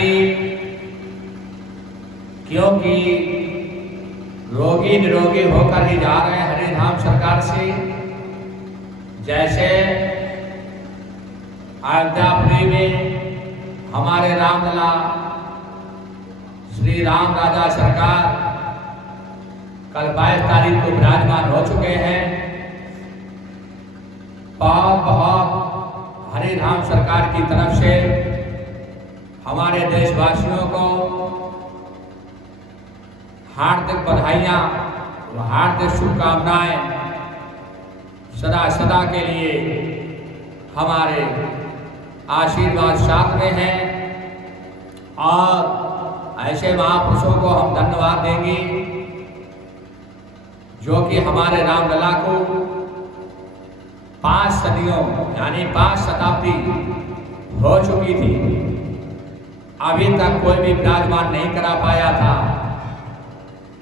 जाएंगी, क्योंकि रोगी निरोगी होकर ही जा रहे हैं हरिधाम सरकार से। जैसे अयोध्यापुरी में हमारे रामलला श्री राम राजा सरकार कल 22 तारीख को विराजमान हो चुके हैं। बहुत हरिधाम सरकार की तरफ से हमारे देशवासियों को हार्दिक बधाइयाँ व हार्दिक शुभकामनाएं। सदा सदा के लिए हमारे आशीर्वाद साथ में हैं और ऐसे महापुरुषों को हम धन्यवाद देंगे जो कि हमारे रामलला को 5 सदियों यानी 5 शताब्दी हो चुकी थी, अभी तक कोई भी विराजमान नहीं करा पाया था।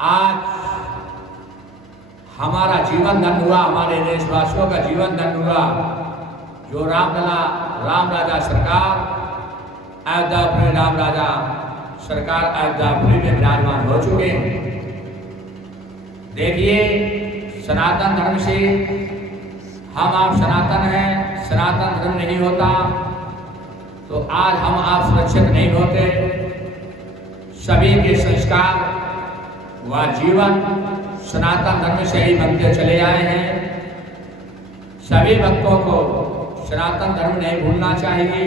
आज हमारा जीवन धन्य हुआ, हमारे देशवासियों का जीवन धन्य हुआ जो रामलला राम राजा सरकार अयोध्यापुरी राम राजा सरकार अयोध्यापुरी में विराजमान हो चुके हैं। देखिए, सनातन धर्म से हम आप सनातन हैं, सनातन धर्म नहीं होता तो आज हम आप सुरक्षित नहीं होते। सभी के संस्कार व जीवन सनातन धर्म से ही बनते चले आए हैं। सभी भक्तों को सनातन धर्म नहीं भूलना चाहिए।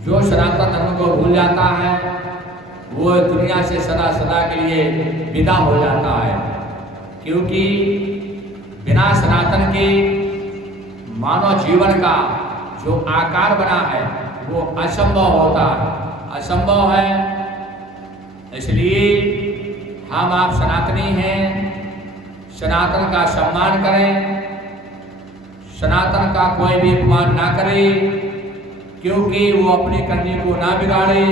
जो सनातन धर्म को भूल जाता है वो दुनिया से सदा सदा के लिए विदा हो जाता है, क्योंकि बिना सनातन के मानव जीवन का जो आकार बना है वो असंभव होता है, असंभव है। इसलिए हम आप सनातनी हैं, सनातन का सम्मान करें, सनातन का कोई भी अपमान ना करे, क्योंकि वो अपनी करनी को ना बिगाड़े।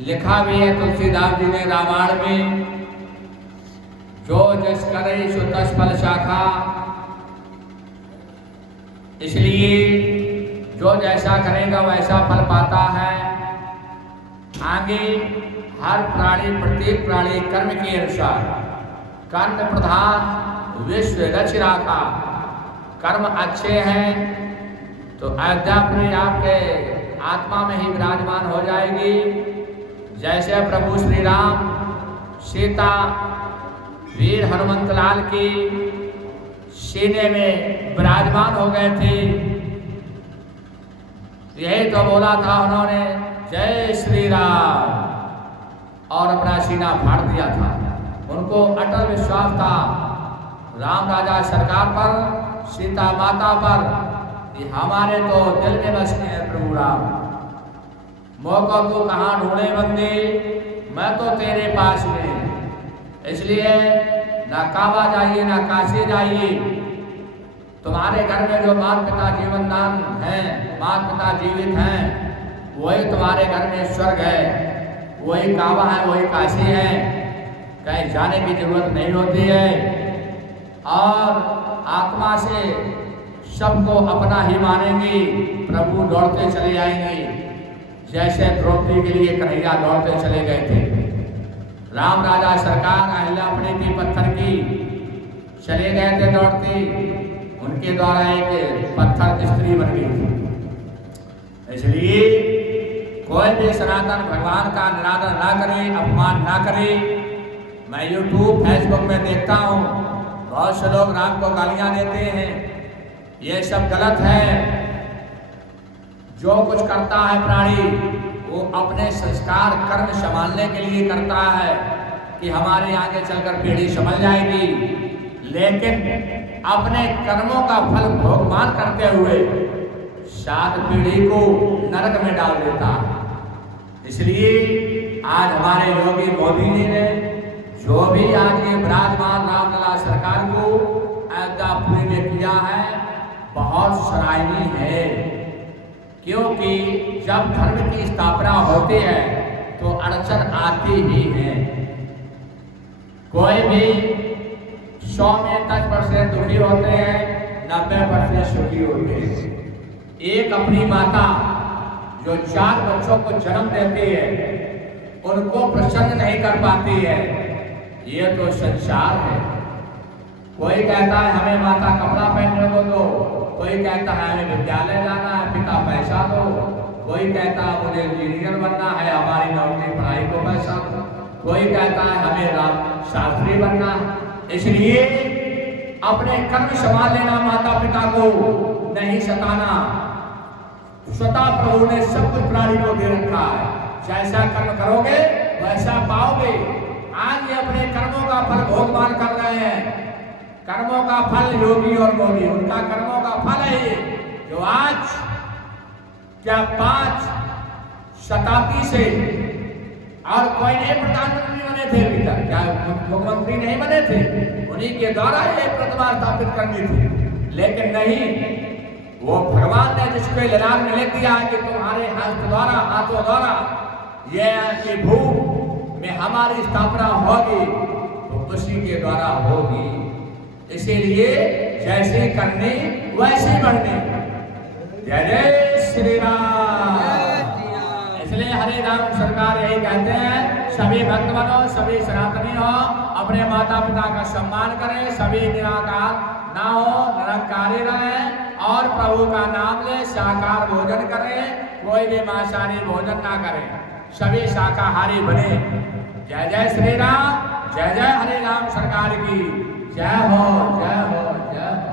लिखा भी है तुलसीदास जी ने रामायण में, जो जस करे सो तस फल शाखा। इसलिए जो जैसा करेगा वैसा फल पाता है। आगे हर प्राणी प्रत्येक प्राणी कर्म के अनुसार कर्म प्रधान विश्व रच राखा। कर्म अच्छे हैं तो अयोध्यापुरी आपके आत्मा में ही विराजमान हो जाएगी। जैसे प्रभु श्री राम सीता वीर हनुमंत लाल की सीने में विराजमान हो गए थे, यही तो बोला था उन्होंने, जय श्री राम, और अपना सीना फाड़ दिया था। उनको अटल विश्वास था राम राजा सरकार पर, सीता माता पर, कि हमारे तो दिल में बसते हैं प्रभु राम। मौका तो कहाँ ढूंढे बंदे, मैं तो तेरे पास में। इसलिए ना काबा जाइए ना काशी जाइए, तुम्हारे घर में जो माता पिता जीवनदान हैं, माता पिता जीवित हैं, वही तुम्हारे घर में स्वर्ग है, वही काबा है, वही काशी है। कहीं जाने की जरूरत नहीं होती है और आत्मा से सबको अपना ही मानेंगे, प्रभु दौड़ते चले आएंगे। जैसे द्रौपदी के लिए कन्हैया दौड़ते चले गए थे, राम राजा सरकार अहिल्यापति की पत्थर की चले गए थे दौड़ते, उनके द्वारा एक पत्थर स्त्री बन गई थी। इसलिए कोई भी सनातन भगवान का निरादर ना करे, अपमान ना करे। मैं यूट्यूब फेसबुक में देखता हूँ बहुत से लोग राम को गालियाँ देते हैं, ये सब गलत है। जो कुछ करता है प्राणी वो अपने संस्कार कर्म संभालने के लिए करता है कि हमारे आगे चलकर पीढ़ी संभल जाएगी, लेकिन अपने कर्मों का फल भोगमान करते हुए 7 पीढ़ी को नरक में डाल देता है। इसलिए आज हमारे योगी मोदी जी ने जो भी आज ये विराजमान रामलला सरकार को अयोध्यापुरी में किया है बहुत सराहनीय है, क्योंकि जब धर्म की स्थापना होती है तो अड़चन आती ही है। कोई भी 100 में 10% दुखी होते हैं, 90% सुखी होते हैं। एक अपनी माता जो 4 बच्चों को जन्म देती है उनको प्रसन्न नहीं कर पाती है। ये तो संसार है। कोई कहता है हमें माता कपड़ा पहनने को दो, कोई कहता है हमें विद्यालय जाना है, पिता पैसा दो, कोई कहता है मुझे इंजीनियर बनना है, हमारी नौकरी पढ़ाई को पैसा दो, कोई कहता है हमें राम शास्त्री बनना है। इसलिए अपने कर्म संभाल लेना, माता पिता को नहीं सताना। स्वतः प्रभु ने सब कुछ प्राणी को दे रखा है, जैसा कर्म करोगे वैसा पाओगे। आज ये अपने कर्मों का फल भोगमान कर रहे हैं। कर्मों का फल योगी और मोदी, उनका कर्मों का फल है ये, जो आज क्या 5 शताब्दी से और कोई नहीं प्रधानमंत्री बने थे अभी तक, क्या मुख्यमंत्री नहीं बने थे, उन्हीं के द्वारा ये प्रतिमा स्थापित करनी थी। लेकिन नहीं, वो भगवान ने जिसके ललाट में लिख दिया है कि तुम्हारे हाथों द्वारा ये भूमि में हमारी स्थापना होगी, तो उसी के द्वारा होगी। इसीलिए जैसे करनी वैसे बढ़नी। जय जय श्री राम। इसलिए हरे राम सरकार यही कहते हैं, सभी भक्त बनो, सभी सनातनी हो, अपने माता पिता का सम्मान करें, सभी निराकार ना हो, निरंकारी रहें और प्रभु का नाम ले, शाकाहार भोजन करें, कोई भी मांसाहारी भोजन ना करें, सभी शाकाहारी बने। जय जय श्री राम, जय जय हरे राम सरकार की जय हो, जय हो, जय हो।